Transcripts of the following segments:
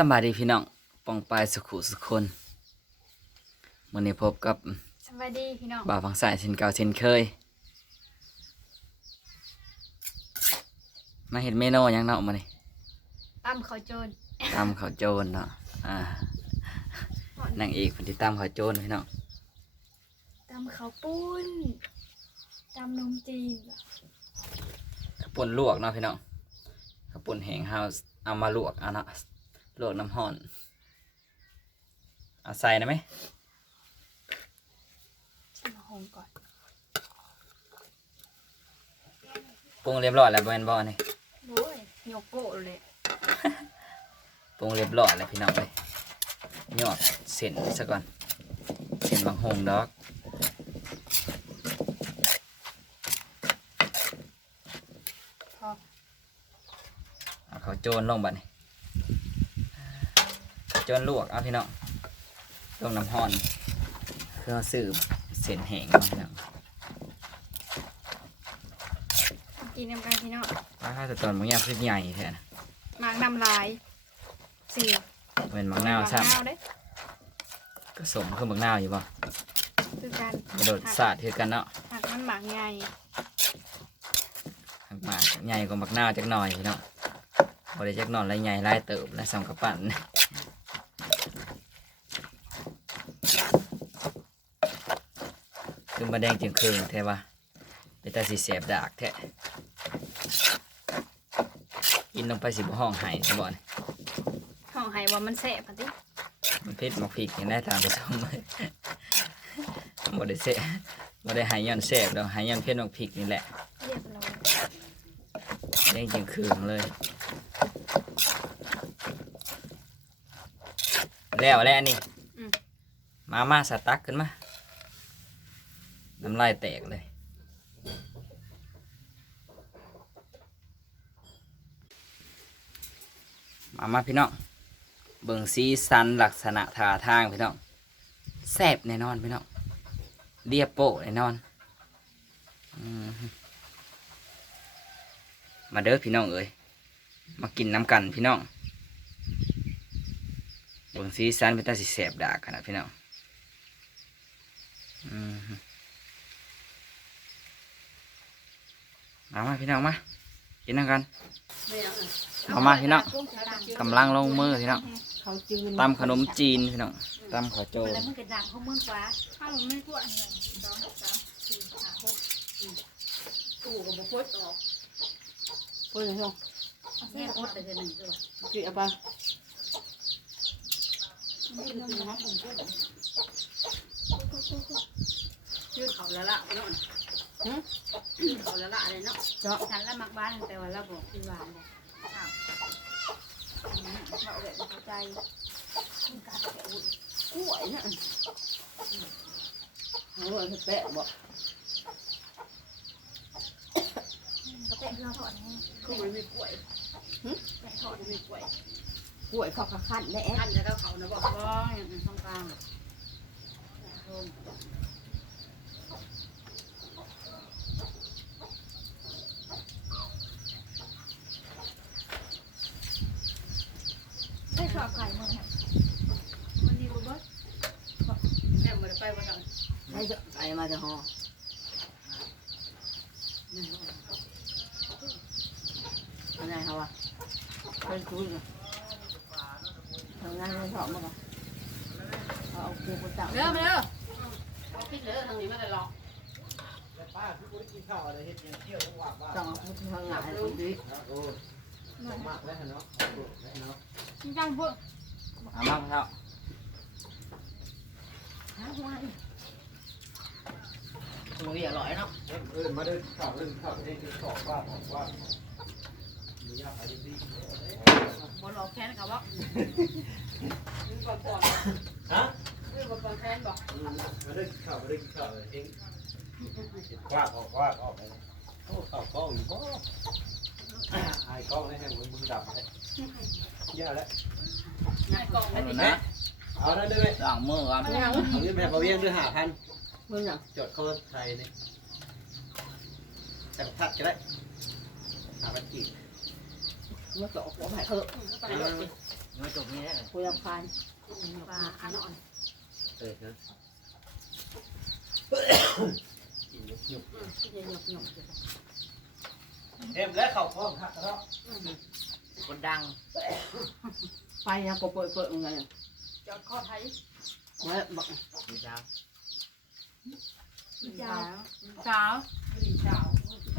สำบายดีพี่น้องปองปายสุขุสุขคนวันนี้พบกับสวัสดีพี่น้องบ่าวฟังสายเช่นเก่าเช่นเคย มาเห็นเมนูหยังเนาะมานี่ตั้มเขาวโจรตำข้าวโจรเนาะอ่านางเอกคนที่ตำข้าวโจรพี่น้องตั้มเขาวปุ้นตั้มนมจีนข้าวปุ้นลวกเนาะพี่น้องข้าวปุ้นแห้งเฮาเอามาลวกเอาเนาะ ลวกน้ำห้อน เอาใส่นะไหมชิมหงก่อนปรุงเรียบร้อยแล้วบ่แม่นบ่นี่โอ้ยโยโกะเลยปรุงเรียบร้อยแล้วพี่น้องเลยยอดเส้นซะก่อนเส้นบางหงดอกพอเอาเขาวโจรลงบัดนี้ข้าวโจรลวกเอาพี่น้องลงน้ำห้อนเพื่อสืบเส้นแห้งเนาะพี่น้องกินน้ำกันพี่น้องว่าข้าวตอนบางอย่างคือใหญ่แท้นะหมากน้ำลายสี่เป็นบางนาวซ้หมกนาวเด้ำก็สมคือบางนาวอยู่บ่คือการกระโดดสาดคือกันเนาะหักมันหมากใหญ่หักมากใหญ่กว่าบางนาวจักหน่อยพี่น้องบ่ได้จักหน่อยไรใหญ่ไรเติบและสองกระปั่น คือมาแดงจึงคืนแท้ว่าเป็นตาสีเสียบดากแท้กินลงไปสิบห้องไห้สบอนห้องไห้ว่ามันแสบปะติมันเผ็ดหมกพริกยังได้ตามไปชมเลยบ่ได้เสะบ่ได้หายย้อนแสบดอกหายย้อนเผ็ดหมกพริกนี่แหละเรียบร้อยแดงจึงคืนเลยแล้วแล้วนี่อืมมามาสตักขึ้นมา น้ำลายแตกเลย มามาพี่น้อง เบิ่งสีสันลักษณะท่าทางพี่น้องแซ่บแน่นอนพี่น้องเรียบโปะแน่นอนอมมาเด้อพี่น้องเอ้ยมากินน้ำกันพี่น้องเบิ่งสีสันเป็นตาสิแสบดากขนาดพี่น้องอืม มามาพี่น้องมากินน้ำกัน เอามาพี่น้องกำลังลงมือพี่น้องเขาจืนตำขนมจีนพี่น้องตำข้าวโจแล้วมันกระดังเขาเมืองกว่าข้าวไม่ทั่วอันหนึ่งสองสามสี่ห้าหกตู้กับบุพดออกพูดเลยเหรอแม่พดไปเดือนหนึ่งด้วยคือเอาไปยืดเขาละละไปโน่นยืด เขาละละเลยเนาะเจาะฉันละมักบ้านแต่ว่าเราบอกคือหวานเลยอ้าวเราแบบเข้าใจกล้วยเนี่ยเอาไว้ให้แปะบอกก็เป็นเรื่องถอดนี่คือมันมีกล้วยเป็นถอดมีกล้วยกล้วยเขาขัขั้นแน่อันจะเขานะบอกว่าอย่างนั้นต้องกลางไม่ชอบไข่มันมันนี่รู้บ่แม่มาไปว่าทำ ให้ จะไปมาจะห่ออะไรเขาวะเป็นคุยกันทำงานไม่ชอบมั้งอะเอาคูกระตัง เร็ว มาเร็วเอาพริกเหลือทางนี้มาเลยหรอกป้าพี่กูได้กินข้าวอะไรเฮ็ดยังเที่ยวทั้งข้านต้องเอาคูทานตอกแล้านาะจังพวกเอามาพี่น้องหาหัวตัวใหญ่ร้อยเนาะเออมาเดินข้าวเดินข้าวเดินข้าวว่าว่ามียาขายดีบนหลอกแค้นกับว่าก่อนก่อนฮะคือก่อนแค้นบอกมาเดินข้าวมาเดินข้าวเองคว้าออกคว้าออกโอ้ข้าวกล้องบ่ไอ้กล้องนี่ให้มือมือดับเลยยาแล้วนายกล่องไม่าดีนะเอาได้ไหมล้างมือก่อนยังเอาเงินไปให้พ่อเวียงด้วยห้าพัน มึงยังจดเข้าไทยนี่แต่ทัดก็ได้ห้าพันกี่มาต่อหัวไผ่เถอะไปรถน้อยจบนี่แหละคุยรำคาญปลาอันอ่อนเออนะกินยุบยุบที่จะหยกหยกเอ็มแล้วเข่าพร้อมหักแล้วคนดังไปนะก็เปิดเปิดเงินจอดข้อไทยเมื่อบอกมีเช้า เช้าเช้าเช้า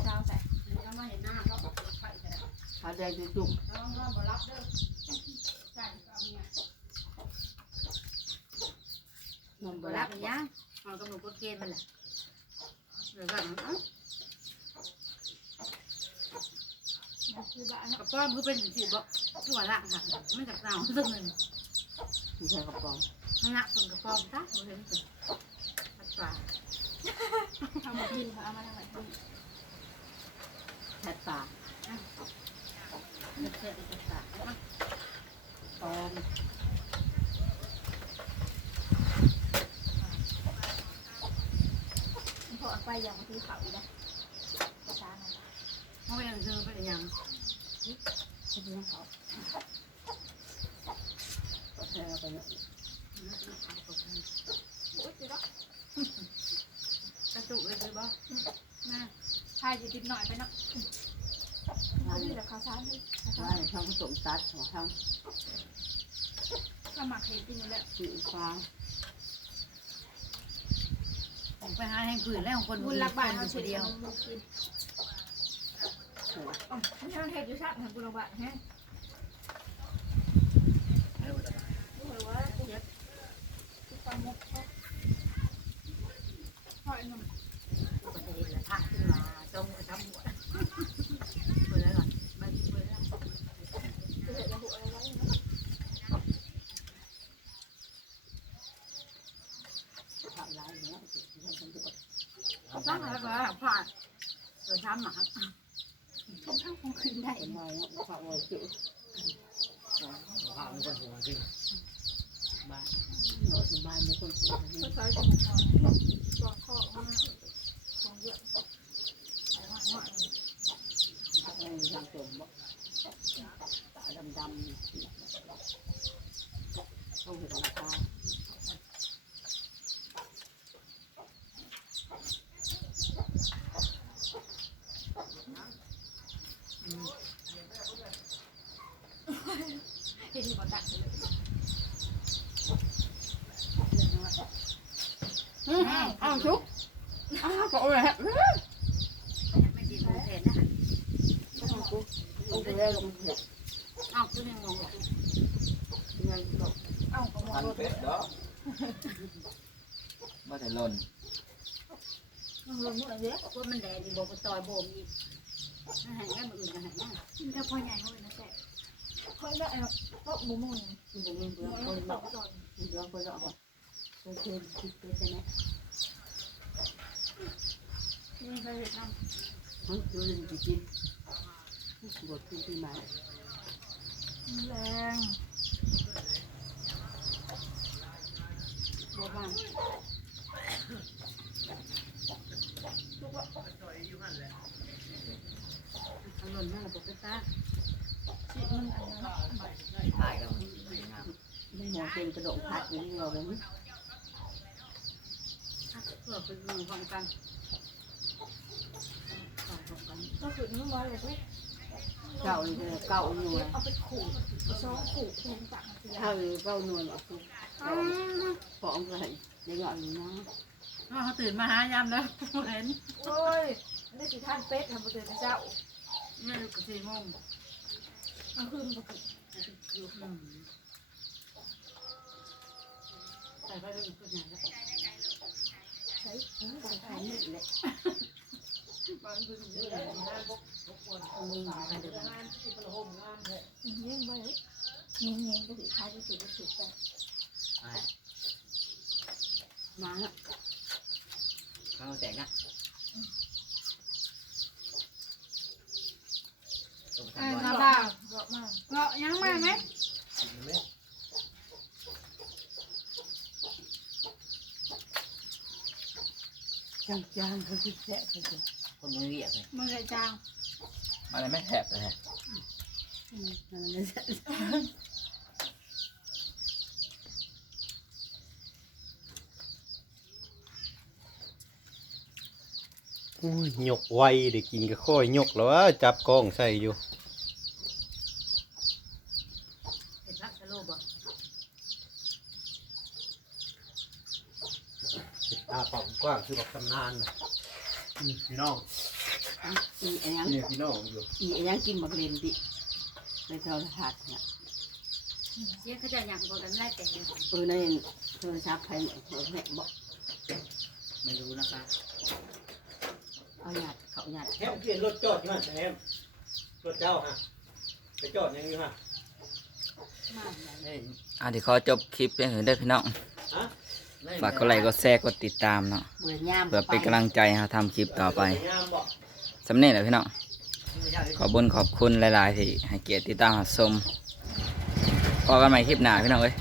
เช้าแต่แล้วมาเห็นหน้าก็บอกไข่แต่ขาแดงจะจุ่มแล้วเราบ่รับเด้อใช่เอาเนี่ยนมบบ่รัรับบอย่างเอากำหนดกฎเกณฑ์มันแหละเดี๋ยวก่อนเอ้ากับป้อมคือเป็นสิบอกหัวละค่ะไม่จากเราสักหนึ่งไม่ใช่กระป๋องมันละคนกับป้อมซะเราเห็นสิมัดปลา เอามากินค่ะเอามาทำไมแทดปากเด็ดเด็ดเด็ดปลาปอมพอเอาไปอย่างที่เขาอีกนะภาษาหน่อยเขาไปยังเจอไปยังที่นี่เขาแทไปเนี่ย โอ้ยเนาะ กระจุกเลยคือบ่แม่ ทายจะติดหน่อยไปเนาะอันนี้แหละข้าวสารนี่ข้าวสารว่าช่างผสมตัดหัวช่างสมัครเห็ดจริงแล้วสีฟ้าผมไปหาแห่งผืนแล้วของคนบุญรักบ้านเขาคเฉยนเดีเดียยววมันกินอ๋อมันทำเห็ดอยู่ชักเหมือนบุญรักบ้านฮะดูเหมือนว่าเห็ดความมุกพ่อไอ้หนุ่ม ก็จะเห็นละทักขึ้นมาตรงทำหัวเปิดแล้วก่อนไปเปิดแล้ว จะเห็ดระบุอะไรไว้ ทำร้ายเนี่ยที่ทำตัว ต้องแล้ว ก็ผ่านเปิดทำหมาทุกท่านคงคืนได้เป็นไงเนี่าวจืดข้าวมันคนหัวจริงบ้าหน่อยสบามีคนกินก็ใช้สมุนไพรบอกข้อว่าของเยอะแต่ว่าเนาะอะไรทางจมบ่ดำดำองเห็นราคา ที่ที่บอตักเลย อืมอ้าวชุกอ้าวก็โอ้ยฮะไม่ดีเลยเห็นนะอ้าวกูกูไปแล้วลงเห็ดอ้าวคือยังงงเงินตกเอ้าก็มองพันรถเป็ดเนาะบ่แต่หล่นมันลงมือเยอะว่ามันแดดดีบอกต่อยโบมอีกอาหารง่ายมันอื่นอาหารง่ายมันจะพ่อใหญ่เขาเลยนะแต่เขาเลือกไอ้ก็บุ้มงมันจะมีเรื่องคนตบอกกก่อนมีเรื่องคนบอกว่าเป็นเพื่อนคิดเป็นใช่ไหม นี่เคยเห็นทมันคือเรื่องจริงบทที่ที่มาำแรงบอกว่าอร่อยมากบอกไปซะชีมันอันนั้นตายกันงามไม่หัวเป็นกระโดดผัดอย่างนี้เราเลยเพื่อเป็นมือของกันของ กันก็คือมันว่าอะไรที่เก่าเลยเก่าหนวยเอาไปขู่ซ้อมขู่ขู่จักรยาถ้าเลยเก่าหน่วยแบบฟ้องกันได้หน่อยนะเขาตื่นมาหายามแล้วเห็นโอ้ยได้สิท่านเป็ดทำประตูเจ้าไม่รู้กี่โมงกลางคืนปกติอยู่อืมแต่ก็เป็นคนไหนแล้วใช้ใช้ใช่นี่แหละมือไปเดี๋ยวเงี้ยไปเลยเงี้ยเงี้ยก็ถือท้ายที่สุดก็ถือแต่อ่ามาล้วข้าวแตกนะตัวประไอ้ทับนาบ่ดาบอกมาเงาะยังม่ไหมจางจางเขาคิดแท้เขาจะ คนมือเวียกเลยมันเลยจางมาเลยไม่แถบเลยฮะอุ้ยหยกไวเด็กกินก็ค่อยหยกแล้วว่จับกล้องใส่อยู่เห็ดตาปอากว้างคือแบบตำนานนะ พี่น้องอะอีอันยังนี่พี่น้องอยู่อีอันยังกินบักเลนดิในโทรทัศน์เนี่ยเสียเขาจะหยังบ่กันไล่แต่งเออในโทรศัพท์ใครเหแม่บอกไม่รู้นะคะเอาหยาดเขาหยาดแฮมเปลี่ยนรถจอดอยู่ฮะแฮมรถเจ้าฮะไปจอดยังอยู่ฮะ มากอะเดี๋ยวขอจบคลิปเพียงเท่านี้เด้อพี่น้อง ฮะ ฝากกดไลค์กดแชร์กดติดตามเนาะเบื่อยามเพื่อเป็นกำลังใจให้เราทำคลิปต่อไปงามบ่สำเนียงเลยพี่น้องขอบคุญขอบคุณหลาย ๆ ที่ให้เกียรติติดตามรับชมพอกันใหม่คลิปหน้าพี่น้องเอ้ย